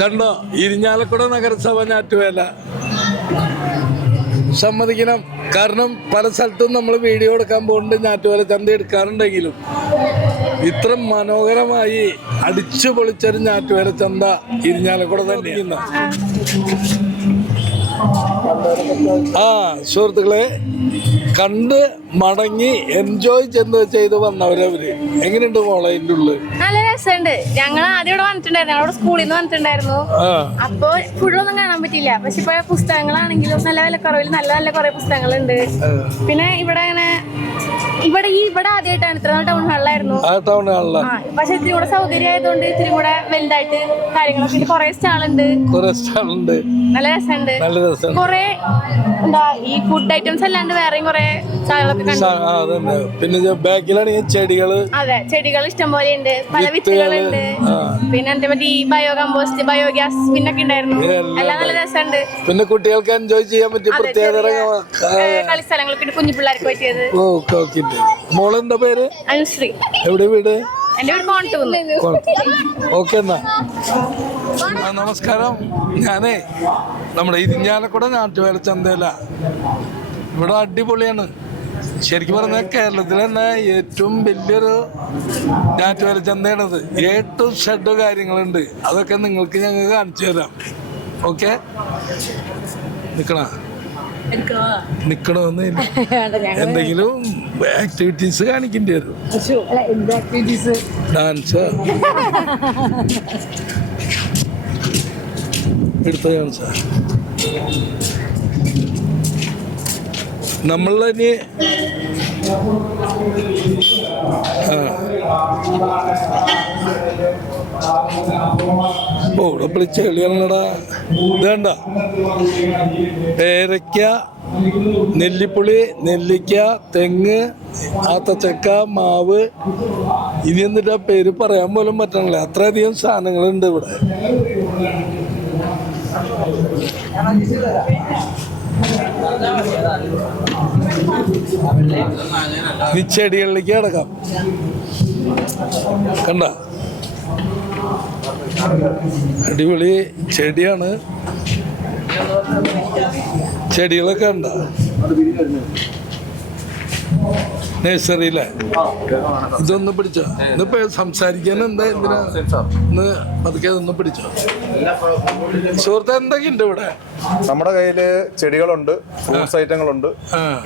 കണ്ടോ? ഇരിഞ്ഞാലക്കുട നഗരസഭ ഞാറ്റുവേല. സമ്മതിക്കണം. കാരണം പല സ്ഥലത്തും നമ്മൾ വീഡിയോ എടുക്കാൻ പോകുന്നുണ്ട് ഞാറ്റുവേല ചന്ത എടുക്കാറുണ്ടെങ്കിലും. ഇത്ര മനോഹരമായി അടിച്ചു പൊളിച്ചൊരു ഞാറ്റുവേല ചന്ത ഇരിഞ്ഞാലക്കുട തന്നെയാണ്. ആ സുഹൃത്തുക്കളെ കണ്ട് മടങ്ങി എൻജോയ് ചെന്ന് ചെയ്ത് വന്നവരവര്. എങ്ങനെയുണ്ട് മോളെ എന്റെ ഉള്ളിൽ നല്ല രസമുണ്ട് ഞങ്ങൾ ആദ്യം ഇവിടെ വന്നിട്ടുണ്ടായിരുന്നു. സ്കൂളിൽ നിന്ന് വന്നിട്ടുണ്ടായിരുന്നു. അപ്പൊ ഫുള്ളൊന്നും കാണാൻ പറ്റില്ല പക്ഷെ ഇപ്പൊ പുസ്തകങ്ങളാണെങ്കിലും നല്ല വിലക്കുറവിൽ നല്ല നല്ല കുറെ പുസ്തകങ്ങളുണ്ട്. പിന്നെ ഇവിടെ അങ്ങനെ ഇവിടെ ഈ ഇവിടെ ആദ്യമായിട്ടാണ്. ഇത്ര ടൗൺ ഹാളിലായിരുന്നു ടൗൺ പക്ഷെ ഇത്തിരി കൂടെ സൗകര്യം ആയതുകൊണ്ട് ഇത്തിരി കൂടെ വലുതായിട്ട് കാര്യങ്ങളൊക്കെ കുറെ സ്റ്റാളുണ്ട്. കുറെ സ്റ്റാളുണ്ട്. നല്ല രസമുണ്ട്. നല്ല രസം കുറെ എന്താ ഈ ഫുഡ് ഐറ്റംസ് അല്ലാണ്ട് വേറെയും കുറെ പിന്നെ ബാക്കിലാണെങ്കിൽ ചെടികൾ അതെ ചെടികൾ ഇഷ്ടം പോലെ ഉണ്ട്. പല വിത്തുകളുണ്ട്. പിന്നെ എന്താ മറ്റേ ഈ ബയോ കമ്പോസ്റ്റ് ബയോഗ്യാസ് പിന്നൊക്കെ ഉണ്ടായിരുന്നു. എല്ലാം നല്ല രസമുണ്ട്. പിന്നെ കുട്ടികൾക്ക് എൻജോയ് ചെയ്യാൻ പറ്റിയ കളി കളിസ്ഥലങ്ങളൊക്കെ കുഞ്ഞു പിള്ളേർക്ക് പറ്റിയത്. Okay okay. മോളെന്താ പേര്? അനുശ്രീ എവിടെ വീട്? എന്റെ വീട് കോൺടൂന്ന് ഓക്കെ എന്നാ. നമസ്കാരം. ഞാനേ നമ്മുടെ ഇരിഞ്ഞാലക്കുട നാട്ടുവേല ചന്തയില. ഇവിടെ അടിപൊളിയാണ്. ശരിക്കും പറഞ്ഞാൽ കേരളത്തിൽ തന്നെ ഏറ്റവും വലിയൊരു ഞാറ്റുവേല ചന്തയാണത്. എ ടു ഷെഡ് കാര്യങ്ങളുണ്ട്. അതൊക്കെ നിങ്ങൾക്ക് ഞങ്ങൾ കാണിച്ചു തരാം. ഓക്കെ? നിക്കണ? നിക്കണമെന്ന് എന്തെങ്കിലും ആക്ടിവിറ്റീസ് കാണിക്കേണ്ടി വരും. ഡാൻസ് എടുത്ത ഡാൻസ് നമ്മളിനി ഓ ഇവിടെ വിളിച്ച കളിയാണല്ലടാ ഇതേണ്ട പേരയ്ക്ക നെല്ലിപ്പുളി നെല്ലിക്ക തെങ്ങ് ആത്തച്ചക്ക മാവ്. ഇനി എന്നിട്ട് ആ പേര് പറയാൻ പോലും പറ്റണില്ല. അത്രയധികം സാധനങ്ങളുണ്ട് ഇവിടെ. ചെടികളിലേക്ക് കിടക്കാം. കണ്ട. അടിപൊളി ചെടിയാണ്. ചെടികളൊക്കെ ഉണ്ട? നഴ്സറിയിലെ? ഇതൊന്ന് പിടിച്ചോ. ഇന്നിപ്പോ സംസാരിക്കാൻ എന്താ എന്തിനാ? ഇന്ന് പതുക്കെ ഇതൊന്ന് പിടിച്ചോ. സുഹൃത്ത് എന്തൊക്കെയുണ്ട് ഇവിടെ? നമ്മുടെ കയ്യിൽ ചെടികളുണ്ട് ഫ്രൂട്ട്സ് ഐറ്റങ്ങളുണ്ട്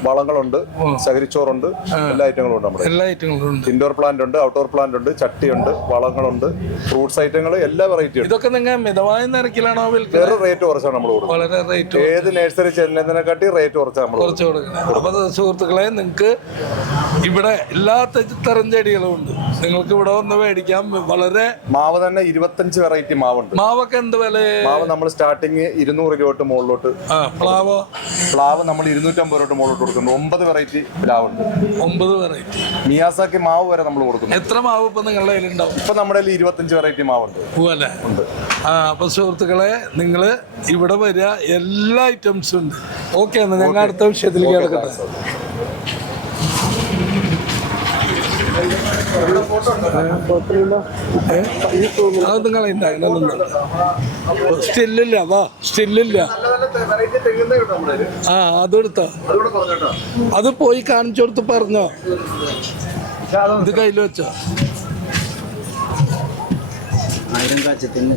വളങ്ങളുണ്ട് ചകിരിച്ചോറുണ്ട് എല്ലാ ഐറ്റങ്ങളും ഉണ്ട് നമ്മുടെ എല്ലാ ഐറ്റങ്ങളും ഉണ്ട് ഇൻഡോർ പ്ലാന്റ് ഉണ്ട് ഔട്ട്ഡോർ പ്ലാന്റ് ഉണ്ട് ചട്ടിയുണ്ട് വളങ്ങളുണ്ട് ഫ്രൂട്ട്സ് ഐറ്റങ്ങൾ എല്ലാ വെറൈറ്റി ഉണ്ട്. ഇതൊക്കെ നിങ്ങൾ മിതമായ നിരക്കിലാണോ വേറെ റേറ്റ് കുറച്ചാണ് നമ്മൾ കൊടുക്കുന്നത്. വളരെ റേറ്റ് ഏത് നഴ്സറി ചെല്ലുന്നതിനെക്കാട്ടി റേറ്റ് കുറച്ചാണ് നമ്മൾ കുറച്ച് കൊടുക്കുന്നത്. അപ്പൊ സുഹൃത്തുക്കളെ നിങ്ങൾക്ക് ഇവിടെ എല്ലാ തരം ചെടികളും ഉണ്ട്. നിങ്ങൾക്ക് ഇവിടെ വന്ന് മേടിക്കാം. വളരെ മാവ് തന്നെ ഇരുപത്തഞ്ച് വെറൈറ്റി മാവുണ്ട്. മാവൊക്കെ എന്ത് വില? പ്ലാവ് നമ്മൾ സ്റ്റാർട്ടിങ് ഇരുന്നൂറ് രൂപ മുകളിലോട്ട് പ്ലാവ്? പ്ലാവോ നമ്മൾ ഇരുന്നൂറ്റമ്പത് രൂപ മുകളിലോട്ട് കൊടുക്കുന്നു ഒമ്പത് വെറൈറ്റി പ്ലാവ് ഉണ്ട് ഒമ്പത് വെറൈറ്റി മിയാസാക്കി മാവ് വരെ നമ്മൾ കൊടുക്കുന്നു എത്ര മാവ് ഇപ്പൊ നിങ്ങളുടെ കയ്യിലുണ്ടാവും ഇപ്പൊ നമ്മുടെ കയ്യിൽ ഇരുപത്തഞ്ച് വെറൈറ്റി മാവ് ഉണ്ട്. ആ അപ്പൊ സുഹൃത്തുക്കളെ നിങ്ങൾ ഇവിടെ വരിക എല്ലാ ഐറ്റംസും ഉണ്ട്. ഓക്കെ എന്നാൽ ഞങ്ങൾ അടുത്ത വിഷയത്തിലേക്ക് കിടക്കട്ടെ. അതൊന്നും കളയണ്ട അതിനൊന്നും സ്റ്റില്ലില്ല വാ സ്റ്റില്ലില്ല ആ അതെടുത്ത അത് പോയി കാണിച്ചു കൊടുത്ത് പറഞ്ഞോ ഇത് കയ്യിൽ വെച്ചോ ആയിരം കാച്ചത്തിന്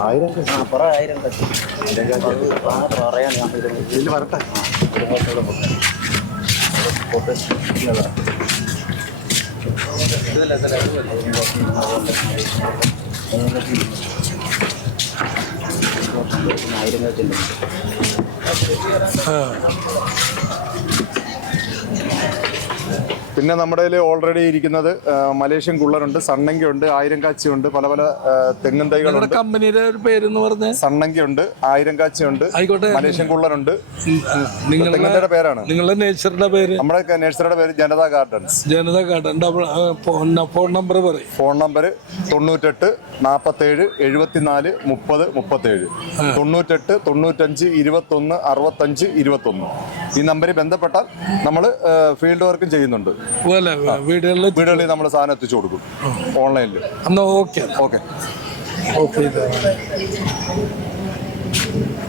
ആയിരം കാച്ചു ആയിരം പറയാൻ ഞാൻ വരട്ടെ ആയിരം കാച്ചുണ്ട് ആ. പിന്നെ നമ്മുടെ കയ്യിൽ ഓൾറെഡി ഇരിക്കുന്നത് മലേഷ്യൻ കുള്ളനുണ്ട് ഉണ്ട് ആയിരം കാച്ചിയുണ്ട് പല പല തെങ്ങും തൈകളുണ്ട്. കമ്പനിയുടെ ഒരു പറഞ്ഞ്? സണ്ണങ്കിയുണ്ട് ആയിരം കാച്ചിയുണ്ട് ആയിക്കോട്ടെ. മലേഷ്യൻ കുള്ളനുണ്ട് നിങ്ങളുടെ പേരാണ്. നിങ്ങളുടെ നേച്ചറിന്റെ പേര്? നമ്മുടെ നേച്ചറുടെ പേര് Janata gardens Janata garden phone number പറയും. ഫോൺ നമ്പർ തൊണ്ണൂറ്റെട്ട് നാൽപ്പത്തേഴ് എഴുപത്തിനാല് മുപ്പത് മുപ്പത്തേഴ്. തൊണ്ണൂറ്റെട്ട് തൊണ്ണൂറ്റഞ്ച് ഇരുപത്തൊന്ന് അറുപത്തഞ്ച് ഇരുപത്തൊന്ന്. ഈ നമ്പറിൽ ബന്ധപ്പെട്ടാൽ നമ്മൾ ഫീൽഡ് വർക്കും ചെയ്യുന്നുണ്ട്. വീടുകളിൽ വീടുകളിൽ നമ്മൾ സാധനം എത്തിച്ചു കൊടുക്കും. ഓൺലൈനിൽ എന്നാ ഓക്കെ. ഓക്കെ.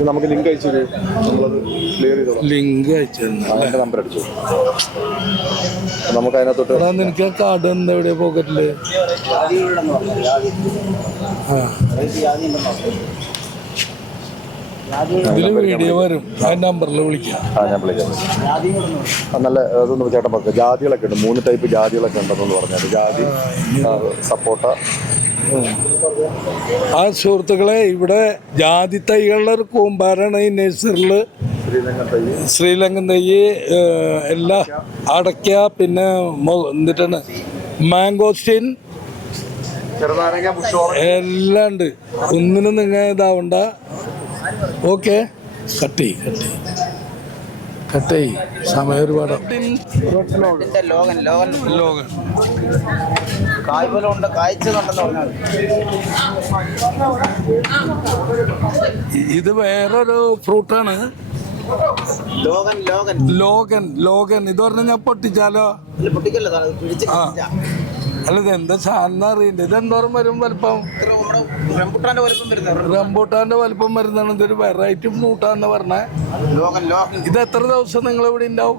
നമുക്ക് ലിങ്ക് അയച്ചു തരൂ. നമ്മളത് ക്ലിയർ ചെയ്തോളാം ലിങ്ക് അയച്ചു അതിന്റെ നമ്പർ അടിച്ചു നമുക്ക് അതിനകത്തോട്ട് നിനക്ക് ആ കാർഡ് എന്താ എവിടെയാ പോക്കറ്റിൽ ആ. പറഞ്ഞു വീഡിയോ വരും. ആ നമ്പറിൽ വിളിക്കാം. ആ ഞാൻ വിളിക്കാം. ആ, നല്ല അതൊന്ന് ചേട്ടൻ പറഞ്ഞു ജാതികളൊക്കെ ഉണ്ട്. മൂന്ന് ടൈപ്പ് ജാതികളൊക്കെ ഉണ്ടെന്ന് പറഞ്ഞാൽ ജാതി ആ, സപ്പോട്ട. ആ സുഹൃത്തുക്കളെ ഇവിടെ ജാതി തൈകളുടെ ഒരു കൂമ്പാരാണ് ഈ നഴ്സറിയിൽ ശ്രീലങ്കൻ തൈ. ശ്രീലങ്കൻ തൈ ഏഹ്, എല്ലാ അടയ്ക്ക പിന്നെ മൊ- എന്നിട്ടാണ് മാംഗോസ്റ്റീൻ ചെറുനാരങ്ങ എല്ലാം ഉണ്ട്. ഒന്നിനും നിങ്ങൾ ഇതാവണ്ട. ഓക്കെ. കട്ട് ചെയ് കട്ട് ചെയ് കട്ട് ചെയ് സമയം ഒരുപാട് ലോകൻ ലോകൻ കായ്ച്ചതുണ്ടെന്ന് പറഞ്ഞാൽ ഇത് വേറൊരു ഫ്രൂട്ടാണ്. ലോകൻ ലോകൻ ലോകൻ ലോകൻ ഇത് പറഞ്ഞാൽ ഞാൻ പൊട്ടിച്ചാലോ? പൊട്ടിക്കല്ലോ. അല്ല ഇത് എന്താ സാധനം അറിയണ്ട? ഇത് എന്തോരം വരും വലിപ്പം? റംബുട്ടാന്റെ വലുപ്പം വരുന്നതാണ്. ഇതൊരു വെറൈറ്റി ഫ്രൂട്ടാന്ന് പറഞ്ഞ. ഇത് എത്ര ദിവസം നിങ്ങൾ ഇവിടെ ഉണ്ടാവും?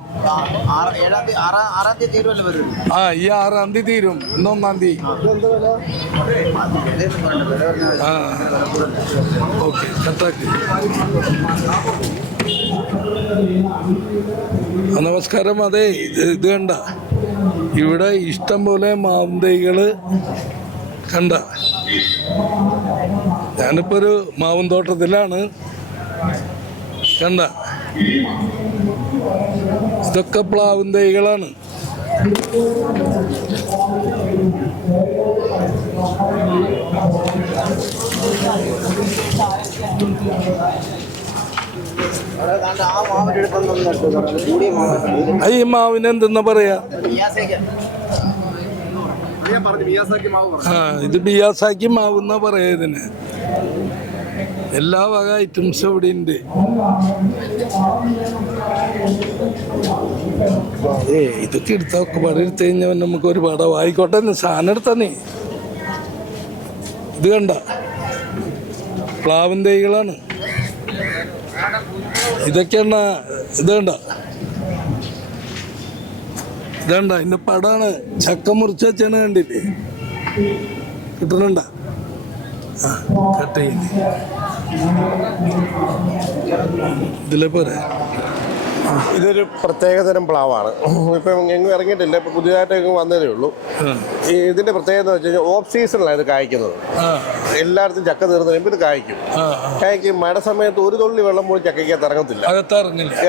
ആ, ഈ ആറാം തീയതി തീരും. ഇന്ന് ഒന്നാം തീയതി. ആ ഓക്കെ കട്ടാക്ക്. ആ, നമസ്കാരം. അതെ ഇത് ഇത് കണ്ട. ഇവിടെ ഇഷ്ടം പോലെ മാന്തൈകൾ തൈകൾ കണ്ട. ഞാനിപ്പോ ഒരു മാവും തോട്ടത്തിലാണ്. കണ്ട? ഇതൊക്കെ പ്ലാവും തൈകളാണ്. ഈ മാവിനെന്തെന്ന് പറയാ മിയാസേക്ക് ഞാൻ പറഞ്ഞു മിയാസാക്കി മാവ് പറഞ്ഞു ആ ഇത് ബിയാസാക്കി പറയാ ഇതിന്. എല്ലാ വക ഐറ്റംസും ഇവിടെ ഉണ്ട് ഏ ഇതൊക്കെ എടുത്ത ഒക്കെ പടം എടുത്തു കഴിഞ്ഞാൽ നമുക്ക് ഒരുപാട് ആയിക്കോട്ടെ നീ സാധനം എടുത്താ നീ. ഇത് കണ്ട. പ്ലാവൻ തൈകളാണ്. ഇതൊക്കെയാണ് ഇത് കണ്ട. ഇതണ്ട എന്റെ പടാണ്. ചക്ക മുറിച്ച് വെച്ചാണ് കണ്ടില്ലേ? കിട്ടണണ്ട? കട്ട് ചെയ്യുന്നു ഇതിലെ പോരെ. ഇതൊരു പ്രത്യേകതരം പ്ലാവാണ്. ഇപ്പം എങ്ങും ഇറങ്ങിയിട്ടില്ല ഇപ്പം പുതിയതായിട്ട് എങ്ങും വന്നതേ ഉള്ളൂ. ഇതിന്റെ പ്രത്യേകത എന്ന് വെച്ച് കഴിഞ്ഞാൽ ഓഫ് സീസണിലാണ് ഇത് കായ്ക്കുന്നത്. എല്ലായിടത്തും ചക്ക തീർന്നു കഴിയുമ്പോൾ ഇത് കായ്ക്കും. കായ്ക്കും മഴ സമയത്ത് ഒരു തുള്ളി വെള്ളം പോലും ചക്കയ്ക്കകത്ത് ഇറങ്ങത്തില്ല.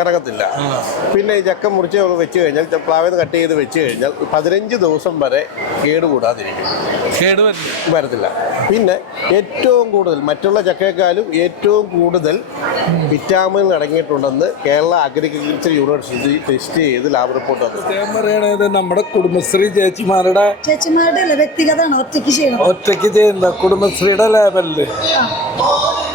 ഇറങ്ങത്തില്ല. പിന്നെ ഈ ചക്ക മുറിച്ച് വെച്ച് കഴിഞ്ഞാൽ പ്ലാവിന്ന് കട്ട് ചെയ്ത് വെച്ച് കഴിഞ്ഞാൽ പതിനഞ്ച് ദിവസം വരെ കേടുകൂടാതിരിക്കും വരത്തില്ല. പിന്നെ ഏറ്റവും കൂടുതൽ മറ്റുള്ള ചക്കയെക്കാളും ഏറ്റവും കൂടുതൽ വിറ്റാമിൻ അടങ്ങിയിട്ടുണ്ടെന്ന് കേരള അഗ്രികൾച്ചർ യൂണിവേഴ്സിറ്റി ടെസ്റ്റ് ചെയ്ത് ലാബ് റിപ്പോർട്ട് പറയണത് നമ്മുടെ കുടുംബശ്രീ ചേച്ചിമാരുടെ ചേച്ചിമാരുടെ അല്ല വ്യക്തിഗതമാണ്. ഒറ്റയ്ക്ക് ചെയ്യണം. ഒറ്റയ്ക്ക് ചെയ്യുന്ന കുടുംബശ്രീയുടെ ലേബലിൽ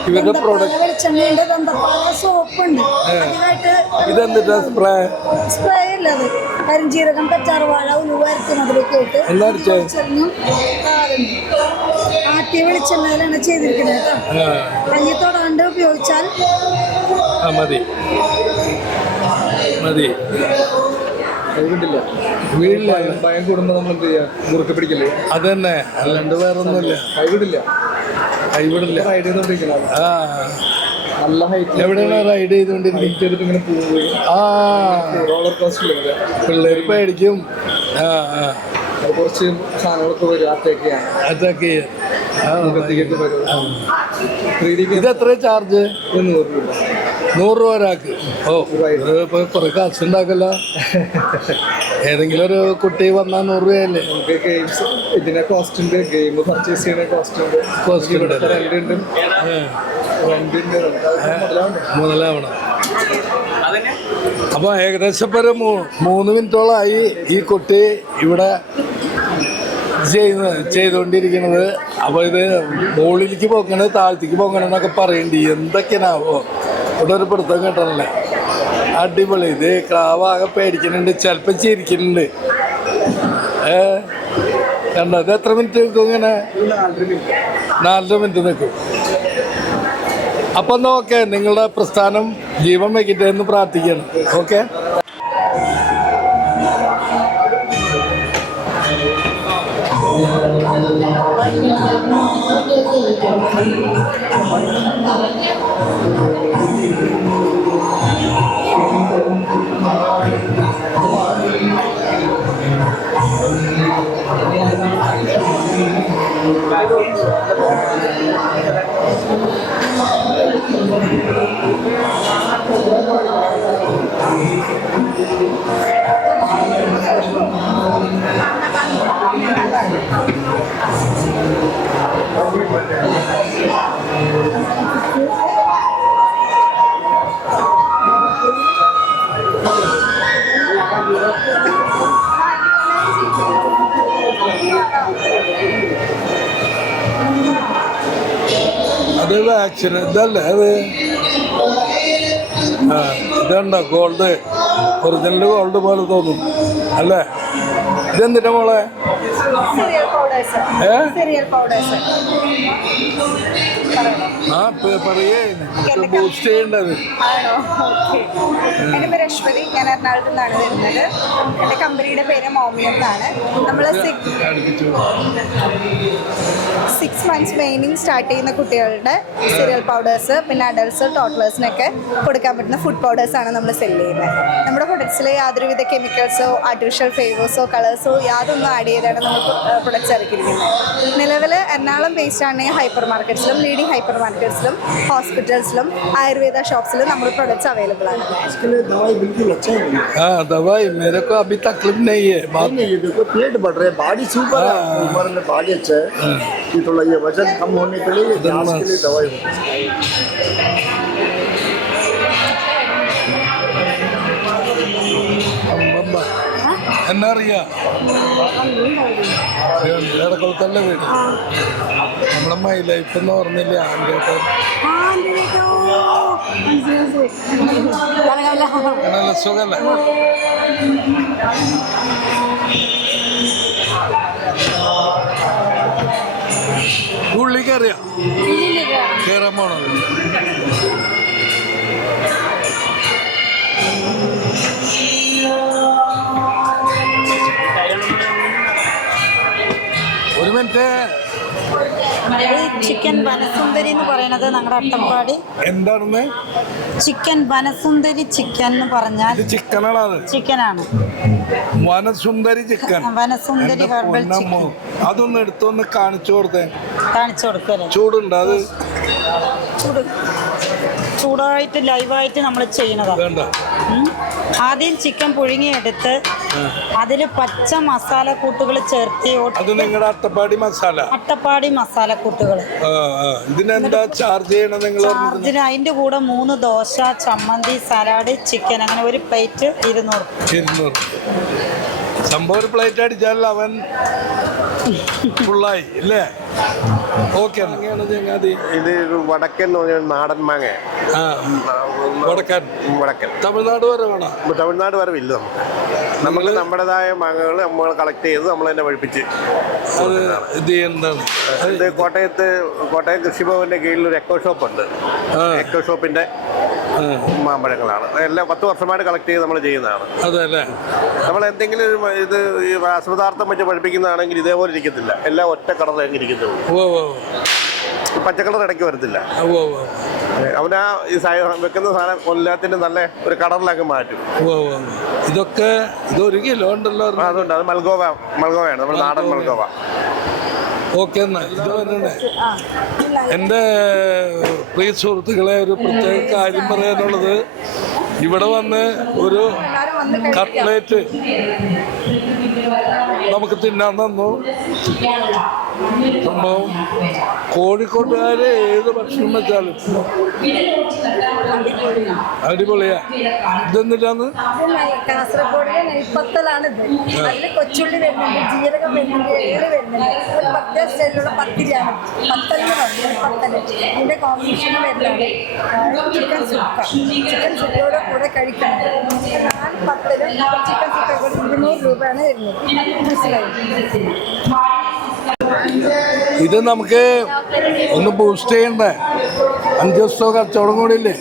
ഇവരുടെ പ്രോഡക്റ്റ് വെളിച്ചെണ്ണയുണ്ട് ദന്തപ്പാല സോപ്പുണ്ട് അധികമായിട്ട് ഇതെന്തിട്ടാ സ്പ്രേ സ്പ്രേ കരിഞ്ചീരകം ഇട്ട് എന്താ അടിച്ചേ? വെളിച്ചെണ്ണയും കാറുണ്ട് ആട്ടിയ വെളിച്ചെണ്ണയിലാണ് ചെയ്തിരിക്കുന്നത് കേട്ടോ. കയ്യിൽ തൊടാണ്ട് ഉപയോഗിച്ചാൽ ആ മതി. മതി. വീടില്ല. ഭയം കൂടുമ്പോ നമ്മൾ എന്ത് ചെയ്യാ? മുറുക്കെ പിടിക്കില്ലേ അതന്നെ. അല്ലാണ്ട് വേറെ ഒന്നുമില്ല കൈവിടില്ല. കൈവിടില്ല. റൈഡ് ചെയ്തോണ്ടിരിക്കണം ആ. നല്ല ഹൈറ്റ് എവിടെയാണ് റൈഡ് ചെയ്തുകൊണ്ടിരിക്കുന്നത് ഇങ്ങനെ പോവുകയും ആ. റോളർ കോസ്റ്റിൽ പിള്ളേർ പേടിക്കും. ആ ആ. കുറച്ച് സാധനങ്ങളൊക്കെ വരും അതൊക്കെ ആ, മുഖത്തേക്കൊക്കെ വരും. ഇത് എത്ര ചാർജ് മുന്നൂറ് രൂപ. നൂറ് രൂപ ഒരാൾക്ക്. ഓ ഇത് ഇപ്പൊ കുറെ കാശ് ഉണ്ടാക്കല്ലോ. ഏതെങ്കിലും ഒരു കുട്ടി വന്നാൽ നൂറ് രൂപയല്ലേ? നമുക്ക് ഗെയിംസ് ഇതിന്റെ കോസ്റ്റ് ഉണ്ട്. ഗെയിം പർച്ചേസ് ചെയ്യുന്ന കോസ്റ്റ് ഉണ്ട്. ഉണ്ട്. റെന്റ് മുതലാവണം. അപ്പൊ ഏകദേശം ഒരു മൂന്ന് മിനിറ്റോളമായി ഈ കുട്ടി ഇവിടെ ചെയ്യുന്ന ചെയ്തുകൊണ്ടിരിക്കുന്നത്. അപ്പൊ ഇത് മുകളിലേക്ക് പോക്കണ താഴത്തേക്ക് പോകണം എന്നൊക്കെ പറയണ്ടി. എന്തൊക്കെയാണാവോ? ഇവിടെ കിട്ടണില്ല. അടിപൊളി. ഇത് ക്ലാവാകെ പേടിക്കുന്നുണ്ട്. ചിലപ്പോൾ ചിരിക്കുന്നുണ്ട്. ഏ? കണ്ടോ? ഇത് എത്ര മിനിറ്റ് നിൽക്കും ഇങ്ങനെ? നാലര മിനിറ്റ് നിൽക്കും. അപ്പം നോക്കെ നിങ്ങളുടെ പ്രസ്ഥാനം ജീവൻ വയ്ക്കട്ടെ എന്ന് പ്രാർത്ഥിക്കണം ഓക്കെ? അത് വാക്സിൻ ഇതല്ലേ അത് ആ ഇതുണ്ടോ ഗോൾഡ് ഒറിജിനൽ ഗോൾഡ് പോലെ തോന്നും. അല്ലേ? ഇതെന്തിന്റെ മോളെ? ഏ? ആ പറയേ. ബൂസ്റ്റ് ചെയ്യേണ്ടത്. എന്റെ പേര് അശ്വതി. ഞാൻ എറണാകുളത്ത് നിന്നാണ് വരുന്നത്. എന്റെ കമ്പനിയുടെ പേര് മോമിയോ എന്നാണ് നമ്മൾ സിക്സ് മന്ത്സ് മെയിനിങ് സ്റ്റാർട്ട് ചെയ്യുന്ന കുട്ടികളുടെ സിറിയൽ പൗഡേഴ്സ് പിന്നെ അഡൽട്സ് ടോട്ടലേഴ്സിനൊക്കെ കൊടുക്കാൻ പറ്റുന്ന ഫുഡ് പൗഡേഴ്സാണ് നമ്മൾ സെല് ചെയ്യുന്നത് നമ്മുടെ പ്രൊഡക്ട്സിൽ യാതൊരുവിധ കെമിക്കൽസോ ആർട്ടിഫിഷ്യൽ ഫ്ലേവേഴ്സോ കളേഴ്സോ യാതൊന്നും ആഡ് ചെയ്താണ് നമ്മൾ പ്രൊഡക്ട്സ് ഇറക്കിയിരിക്കുന്നത് നിലവിൽ എറണാകുളം ബേസ്ഡ് ആണെങ്കിൽ ഹൈപ്പർ മാർക്കറ്റ്സിലും ലീഡിംഗ് ഹൈപ്പർ മാർക്കറ്റ്സിലും ഹോസ്പിറ്റൽസിലും ആയുർവേദ ഷോപ്സിലും നമ്മൾ പ്രൊഡക്ട്സ് അവൈലബിൾ ആണ് इसके लिए दवाई बिल्कुल अच्छा है हाँ दवाई मेरे को अभी तकलीफ नहीं है बात नहीं ये देखो पेट बढ़ रहे बॉडी सुपर है उम्र में बॉडी अच्छा है कि थोड़ा ये वजन कम होने के लिए ये गैस के लिए दवाई होती है അമ്പമ്പ. എന്നാ അറിയാ ഇടക്കുളത്തല്ലേ വീട് നമ്മളെ മൈ ലൈഫ് എന്ന് ഓർമ്മയില്ല ആൻ്റെ നല്ല സുഖല്ലേ ഉള്ളി അറിയാം കയറാൻ പോണത്. ഒരു മിനിറ്റ്. ചിക്കൻ വനസുന്ദരി എന്ന് പറയുന്നത് ഞങ്ങളുടെ അട്ടപ്പാടി. എന്താണെന്ന്? ചിക്കൻ വനസുന്ദരി ചിക്കൻ എന്ന് പറഞ്ഞാൽ ചിക്കനാണ് ചിക്കനാണ്. വനസുന്ദരി ചിക്കൻ. വനസുന്ദരി ഹെർബൽ അതൊന്ന് എടുത്തൊന്ന് കാണിച്ചു കൊടുത്തേ. കാണിച്ചു കൊടുക്കല്ലേ ചൂടുണ്ട് അത്? ചൂട്. ചൂടായിട്ട് ലൈവായിട്ട് നമ്മൾ ചെയ്യണതാണ്. ആദ്യം ചിക്കൻ പുഴുങ്ങിയെടുത്ത് അതിൽ പച്ച മസാല കൂട്ടുകൾ ചേർത്ത് അത് നിങ്ങളുടെ അട്ടപ്പാടി മസാല? അട്ടപ്പാടി മസാല കൂട്ടുകൾ ഇതിനെന്താ ചാർജ് ചെയ്യണം നിങ്ങൾ ചാർജിന് അതിന്റെ കൂടെ മൂന്ന് ദോശ ചമ്മന്തി സലാഡ് ചിക്കൻ അങ്ങനെ ഒരു പ്ലേറ്റ് ഇരുന്നൂറ്. ഇരുന്നൂറ്. സംഭവം ഒരു പ്ലേറ്റ് അടിച്ചാൽ അവൻ ഫുള്ളായി അല്ലേ ഓക്കെ ചങ്ങാതി ഇത് വടക്കൻ എന്ന് പറഞ്ഞാൽ നാടൻ മാങ്ങ. ആ കൊടുക്കാൻ വടക്കൻ. തമിഴ്നാട് വരെ വേണം? തമിഴ്നാട് വരവില്ല നമുക്ക്. നമുക്ക് നമ്മുടേതായ മാങ്ങകൾ നമ്മൾ കളക്ട് ചെയ്ത് നമ്മൾ തന്നെ പഴിപ്പിച്ച് ഇത് എന്താണ് ഇത് കോട്ടയത്ത് കോട്ടയം കൃഷിഭവന്റെ കീഴിൽ ഒരു എക്കോ ഷോപ്പ് ഉണ്ട് എക്കോ ഷോപ്പിന്റെ മാമ്പഴങ്ങളാണ്. എല്ലാം പത്ത് വർഷമായിട്ട് കളക്ട് ചെയ്ത് നമ്മൾ ചെയ്യുന്നതാണ്. അതല്ലേ? നമ്മൾ എന്തെങ്കിലും ഒരു ഇത് ഈ രാസപദാർത്ഥം വെച്ച് പഠിപ്പിക്കുന്നതാണെങ്കിൽ ഇതേപോലെ ഇരിക്കത്തില്ല. എല്ലാം ഒറ്റ അങ്ങ് ഇരിക്കത്തുള്ളൂ. ഓ ഓ പച്ചക്കളർ ഇടയ്ക്ക് വരത്തില്ല. അവൻ ആ ഈ വെക്കുന്ന സാധനം കൊല്ലാത്തിന്റെ നല്ല ഒരു കളറിലൊക്കെ മാറ്റും. ഇതൊക്കെ ഇത് ഒരു കിലോ ഉണ്ടല്ലോ അതുണ്ട്. അത് മൽഗോവ മൽഗോവയാണ്. നമ്മുടെ നാടൻ മൽഗോവ. ഓക്കെ എന്നാ. ഇത് വരണേ. എന്റെ പ്രിയ സുഹൃത്തുക്കളെ ഒരു പ്രത്യേക കാര്യം പറയാനുള്ളത്. ഇവിടെ വന്ന് ഒരു കട്ട്ലേറ്റ് നമുക്ക് തിന്നാൻ തന്നു. സംഭവം കോഴിക്കോട്ടുകാര് ഏത് ഭക്ഷണം വെച്ചാലും അടിപൊളിയാ. ഇതെന്നിട്ടാന്ന് കാസർഗോഡിലെ നെൽപ്പത്തലാണ് ഇത്. അതിൽ കൊച്ചുള്ളി വരുന്നുണ്ട് ജീരകം വരുന്നുണ്ട് ഏഴ് വരുന്നുണ്ട്. ഒരു പത്ത് സ്റ്റൈലിലുള്ള പത്തിരിയാണ് പത്തലിന് പറഞ്ഞു പത്തൽ. ഇതിന്റെ കോമ്പിനേഷൻ വരുന്നത് ചിക്കൻ സുക്ക. ചിക്കൻ സുക്കയുടെ കൂടെ കഴിക്കണം നാല് പത്തലും ചിക്കൻ സുക്ക കൂടി ഇരുന്നൂറ് രൂപയാണ് വരുന്നത്. മനസ്സിലായി? ഇത് നമുക്ക് ഒന്ന് ബൂസ്റ്റ് ചെയ്യണ്ടേ? അഞ്ച് ദിവസത്തോ കച്ചവടം കൂടിയില്ലേ?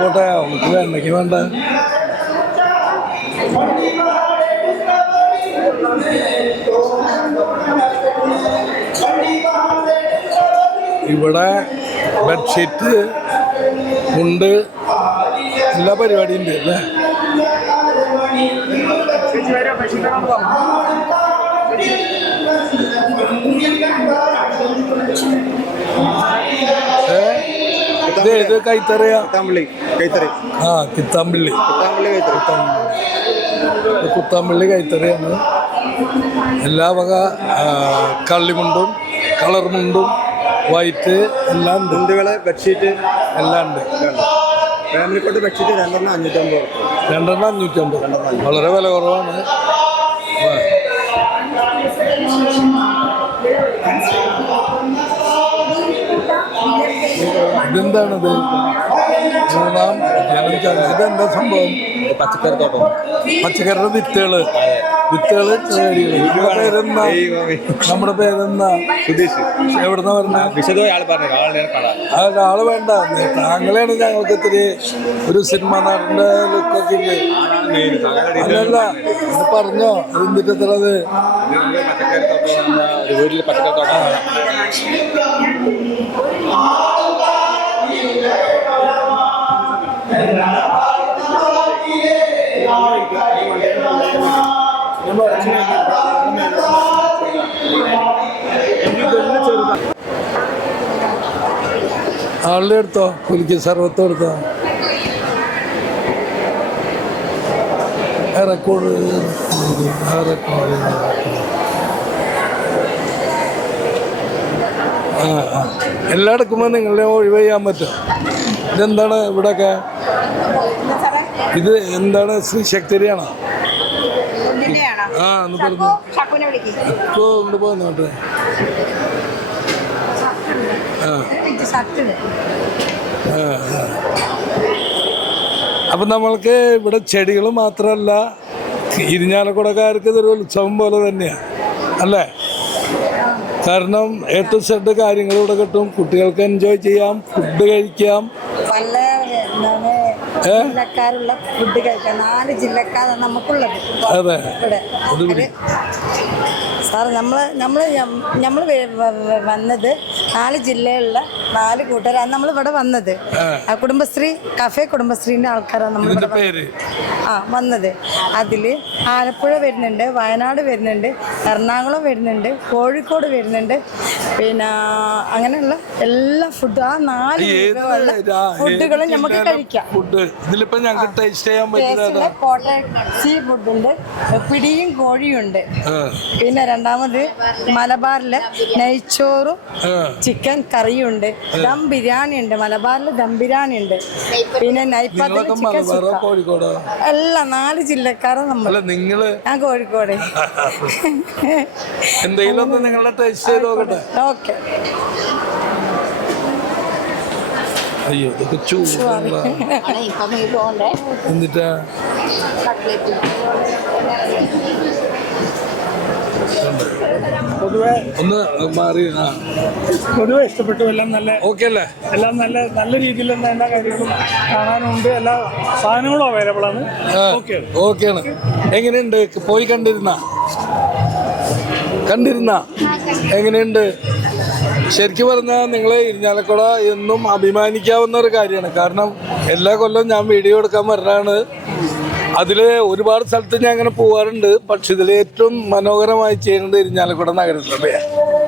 പോട്ടെ നമുക്ക് വേണ്ടെങ്കിൽ വേണ്ട. ഇവിടെ ബെഡ്ഷീറ്റ് ഉണ്ട് എല്ലാ പരിപാടിയും ഉണ്ട് അല്ലേ? ഇത് ഏത് കൈത്തറിയാ? കുത്താമ്പള്ളി കൈത്തറി. ആ കിത്താമ്പള്ളി. കുത്താമ്പള്ളി കൈത്തറി. ഇത് കുത്താമ്പള്ളി കൈത്തറിയാണ്. എല്ലാ വക കള്ളിമുണ്ടും കളർ മുണ്ടും വൈറ്റ് എല്ലാം ഉണ്ട്. മുണ്ടുകൾ ബെഡ്ഷീറ്റ്? എല്ലാം ഉണ്ട്. ഫാമിലി കോട്ട് ബെഡ്ഷീറ്റ് രണ്ടെണ്ണം അഞ്ഞൂറ്റമ്പത്. രണ്ടെണ്ണം അഞ്ഞൂറ്റമ്പത്. വളരെ വില കുറവാണ്. ഇതെന്താണിത്? മൂന്നാം ജനചാ- ഇതെന്താ സംഭവം? പച്ചക്കറി തോട്ടം പച്ചക്കറിയുടെ വിത്തുകൾ. വിത്തുകൾ നമ്മുടെ പേരെന്താ? നമ്മുടെ പേരെന്താ? സുധീഷ്. എവിടുന്ന പറഞ്ഞ. ആൾ വേണ്ട. താങ്കളെയാണ് ഞങ്ങൾക്ക് ഇത്തിരി ഒരു സിനിമ നടന്റെ ലുക്കൊക്കെ ഇല്ലേ? അല്ലല്ല പറഞ്ഞോ? എന്തിട്ട് എത്ര അത് വീട്ടിൽ പച്ചക്കറി തോട്ടം ആളുടെ എടുത്തോ കുലിക്ക് സർവത്ത് എടുത്തോ റെക്കോർഡ് ആ റെക്കോർഡ് ആ ആ. എല്ലാം എടുക്കുമ്പോൾ നിങ്ങളെ ഒഴിവ് ചെയ്യാൻ പറ്റും. ഇതെന്താണ് ഇവിടെയൊക്കെ ഇത് എന്താണ് ശ്രീ ശക്തിരിയാണോ? ആ ഒന്ന് പറഞ്ഞു. ഇപ്പോൾ ഇവിടെ പോകുന്നോട്ടെ ആ. അപ്പം നമ്മൾക്ക് ഇവിടെ ചെടികൾ മാത്രമല്ല ഇരിഞ്ഞാലക്കുടക്കാർക്ക് ഇതൊരു ഉത്സവം പോലെ തന്നെയാണ് അല്ലേ? കാരണം എ ടു സെഡ് കാര്യങ്ങൾ ഇവിടെ കിട്ടും. കുട്ടികൾക്ക് എൻജോയ് ചെയ്യാം ഫുഡ് കഴിക്കാം. പല? ജില്ലക്കാരുള്ള ഫുഡ് കഴിക്കാം. നാല് ജില്ലക്കാരാണ് നമുക്കുള്ളത്. അതെ. ഇവിടെ. സാർ നമ്മൾ നമ്മൾ നമ്മൾ വന്നത് നാല് ജില്ലയിലുള്ള നാല് കൂട്ടരാണ് നമ്മൾ ഇവിടെ വന്നത്. ആ. കുടുംബശ്രീ കഫേ കുടുംബശ്രീന്റെ ആൾക്കാരാണ് നമ്മൾ പേര്? ആ വന്നത്. അതിൽ ആലപ്പുഴ വരുന്നുണ്ട് വയനാട് വരുന്നുണ്ട് എറണാകുളം വരുന്നുണ്ട് കോഴിക്കോട് വരുന്നുണ്ട്. പിന്നെ അങ്ങനെയുള്ള എല്ലാ ഫുഡ് ആ നാല് വിഭവമുള്ള ഫുഡുകളും നമുക്ക് കഴിക്കാം. ഫുഡ് ഇതിലിപ്പോ ഞങ്ങൾക്ക് ടേസ്റ്റ് ചെയ്യാൻ ടേസ്റ്റുള്ള പറ്റില്ല കോട്ടയം സീ ഫുഡുണ്ട് പിടിയും കോഴിയുണ്ട് പിന്നെ രണ്ടാമത് മലബാറിൽ നെയ്ച്ചോറും ചിക്കൻ കറിയും ഉണ്ട്. ദം ബിരിയാണി ഉണ്ട് മലബാറിൽ ദം ബിരിയാണി ഉണ്ട്. പിന്നെ നൈപ്പത്തിൽ ചിക്കൻ കോഴിക്കോടോ? എല്ലാം നാല് ജില്ലക്കാരും നമ്മൾ അല്ല നിങ്ങൾ? ഞാൻ കോഴിക്കോട്. എന്തെങ്കിലും ഒന്ന് നിങ്ങളുടെ ടേസ്റ്റ് ചെയ്ത് നോക്കട്ടെ. ഓക്കെ. അയ്യോ ഇതൊക്കെ ചൂടുള്ള എന്നിട്ടാ പൊതുവെ ഒന്ന് മാറി പൊതുവെ ഇഷ്ടപ്പെട്ടു. എല്ലാം നല്ല ഓക്കെ അല്ലേ? എല്ലാം നല്ല നല്ല രീതിയിൽ തന്നെ എല്ലാ കാര്യങ്ങളും കാണാനുണ്ട്. എല്ലാ സാധനങ്ങളും അവൈലബിൾ ആണ്. ഓക്കെ ആണ്. എങ്ങനെയുണ്ട്? പോയി കണ്ടിരുന്ന? കണ്ടിരുന്ന? എങ്ങനെയുണ്ട്? ശരിക്കും പറഞ്ഞാൽ നിങ്ങൾ ഇരിഞ്ഞാലക്കുട എന്നും അഭിമാനിക്കാവുന്ന ഒരു കാര്യമാണ്. കാരണം എല്ലാ കൊല്ലവും ഞാൻ വീഡിയോ എടുക്കാൻ വരണതാണ്. അതിൽ ഒരുപാട് സ്ഥലത്ത് ഞാൻ അങ്ങനെ പോകാറുണ്ട് പക്ഷെ ഇതിൽ ഏറ്റവും മനോഹരമായി ചെയ്യുന്നത് ഇരിഞ്ഞാലക്കുട നഗരസഭയാണ്